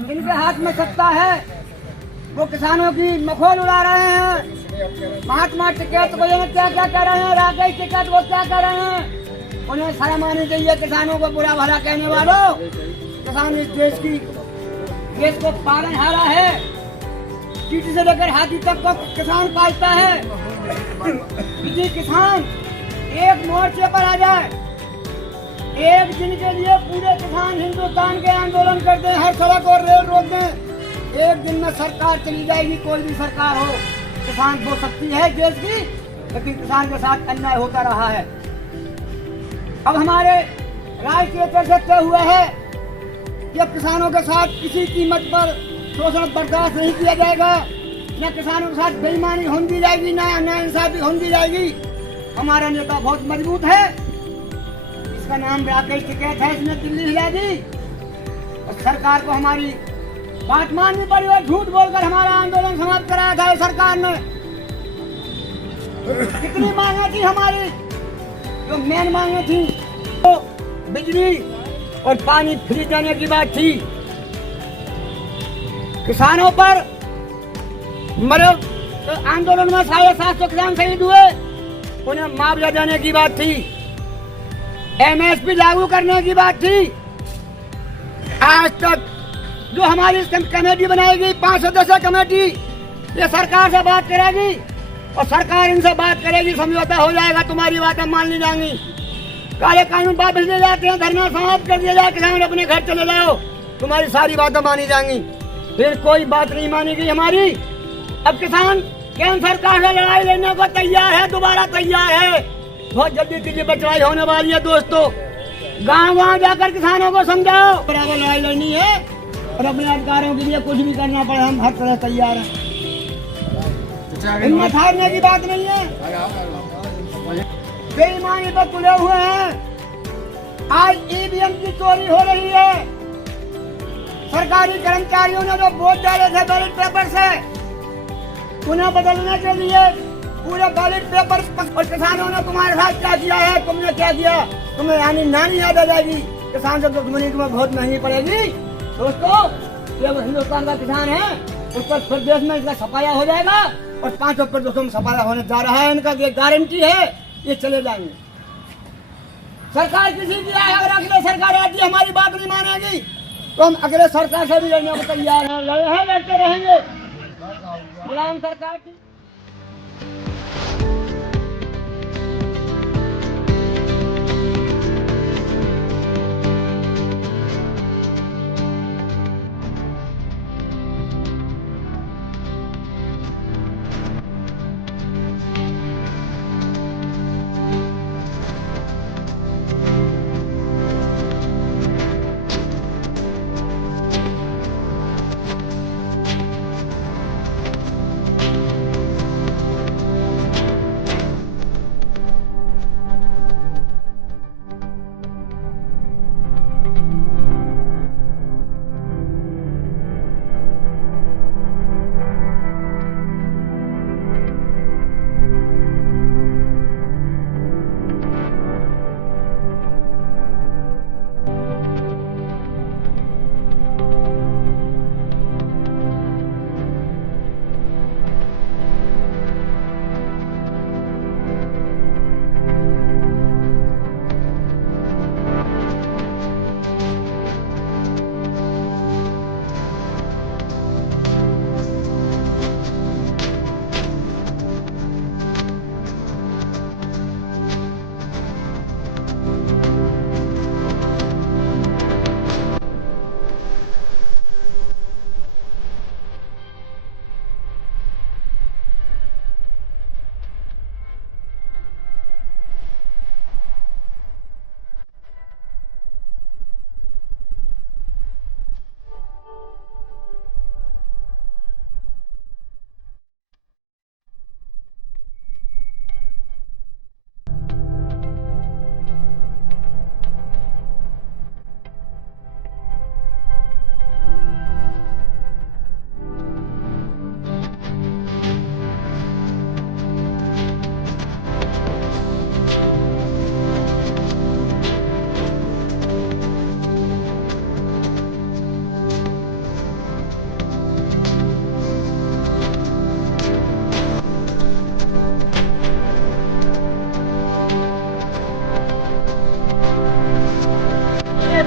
इनके हाथ में सत्ता है, वो किसानों की मखौल उड़ा रहे हैं। महात्मा टिकैत को ये क्या क्या कह रहे हैं, राकेश टिकैत को क्या कह रहे हैं। उन्हें शर्म आनी चाहिए किसानों को बुरा भला कहने वालों। किसान इस देश को पालनहारा है, चीटी से लेकर हाथी तक को किसान पालता है। यदि किसान एक मोर्चे पर आ जाए, एक दिन के लिए पूरे किसान हिंदुस्तान के आंदोलन करते हैं, हर सड़क और रेल रोक दें, एक दिन में सरकार चली जाएगी। कोई भी सरकार हो, किसान हो सकती है देश की, लेकिन किसान के साथ अन्याय होता रहा है। अब हमारे राष्ट्रीय से तय हुआ है कि अब किसानों के साथ किसी कीमत पर शोषण बर्दाश्त नहीं किया जाएगा। न किसानों के साथ बेईमानी होने जाएगी, न इंसाफी होने जाएगी। हमारा नेता बहुत मजबूत है, इसका नाम राकेश टिकैत है। इसने दिल्ली हिला दी और सरकार को हमारी बात माननी पड़ी और झूठ बोलकर हमारा आंदोलन समाप्त कराया था सरकार ने। कितनी मांगे थी हमारी, जो मेन मांगे थी तो बिजली और पानी फ्री देने की बात थी। किसानों पर मरे तो आंदोलन में 750 किसान शहीद हुए, उन्हें मुआवजा देने की बात थी। MSP लागू करने की बात थी। आज तक जो हमारी कमेटी बनाएगी, 5 सदस्यीय कमेटी, ये सरकार से बात करेगी और सरकार इनसे बात करेगी, समझौता हो जाएगा, तुम्हारी बातें मान ली जाएंगी। काले कानून वापस ले जाते हैं, धरना समाप्त कर दिया जाए, किसान अपने घर चले जाओ, तुम्हारी सारी बातें मानी जाएंगी। फिर कोई बात नहीं मानी गई हमारी। अब किसान केंद्र सरकार से लड़ाई लड़ने को तैयार है, दोबारा तैयार है। बहुत जल्दी की बचवाई होने वाली है दोस्तों। गाँव जाकर किसानों को समझाओ, बराबर लड़ाई लड़नी है और अपने अधिकारों के लिए कुछ भी करना पड़े, हम हर तरह तैयार हैं। हिम्मत हारने की बात नहीं है। बेईमानी पर तुले हुए हैं। आज EVM की चोरी हो रही है। सरकारी कर्मचारियों ने जो वोट डाले थे बैलेट पेपर से, उन्हें बदलने के लिए पूरे बैलेट पेपर, और किसानों ने तुम्हारे साथ क्या किया है, तुमने क्या किया, तुम्हें यानी नानी याद आ जाएगी। किसान से दुश्मनी तुम्हें बहुत महंगी पड़ेगी दोस्तों। ये हिंदुस्तान का किसान है, उत्तर प्रदेश में इसका सफाया हो जाएगा और 5% में सफाया होने जा रहा है। इनका ये गारंटी है, ये चले जाएंगे। सरकार किसी की आए, अगर अगले सरकार आती हमारी बात नहीं मानेगी तो हम अगले सरकार से भी लड़ने को तैयार हैं, लड़े हैं, लड़ते रहेंगे। मुलायम सरकार की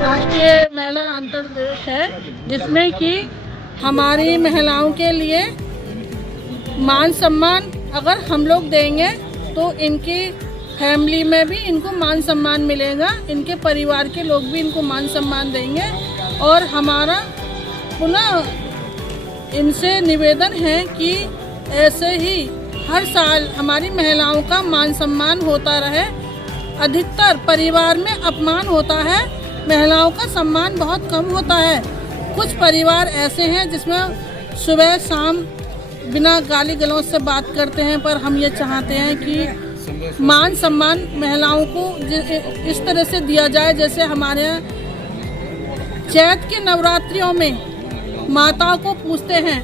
राष्ट्रीय महिला अंतर्देश है, जिसमें कि हमारी महिलाओं के लिए मान सम्मान अगर हम लोग देंगे तो इनकी फैमिली में भी इनको मान सम्मान मिलेगा, इनके परिवार के लोग भी इनको मान सम्मान देंगे। और हमारा पुनः इनसे निवेदन है कि ऐसे ही हर साल हमारी महिलाओं का मान सम्मान होता रहे। अधिकतर परिवार में अपमान होता है, महिलाओं का सम्मान बहुत कम होता है। कुछ परिवार ऐसे हैं जिसमें सुबह शाम बिना गाली गलौज से बात करते हैं, पर हम ये चाहते हैं कि मान सम्मान महिलाओं को इस तरह से दिया जाए जैसे हमारे यहाँ चैत के नवरात्रियों में माता को पूजते हैं।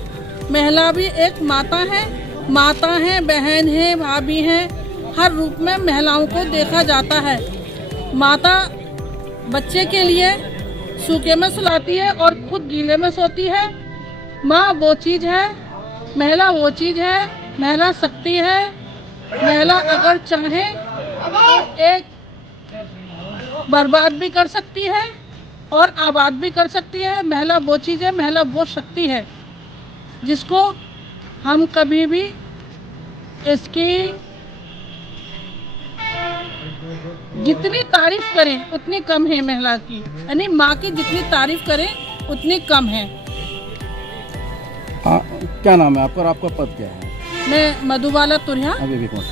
महिला भी एक माता है, बहन है, भाभी है, हर रूप में महिलाओं को देखा जाता है। माता बच्चे के लिए सूखे में सुलाती है और खुद गीले में सोती है। माँ वो चीज़ है, महिला वो चीज़ है, महिला शक्ति है। महिला अगर चाहे तो एक बर्बाद भी कर सकती है और आबाद भी कर सकती है। महिला वो चीज़ है, महिला वो शक्ति है जिसको हम कभी भी इसकी जितनी तारीफ करें उतनी कम है। महिला की यानी माँ की जितनी तारीफ करें उतनी कम है। क्या नाम है आपका और आपका पद क्या है? मैं मधुबाला तुरिया। अभी भी कौन?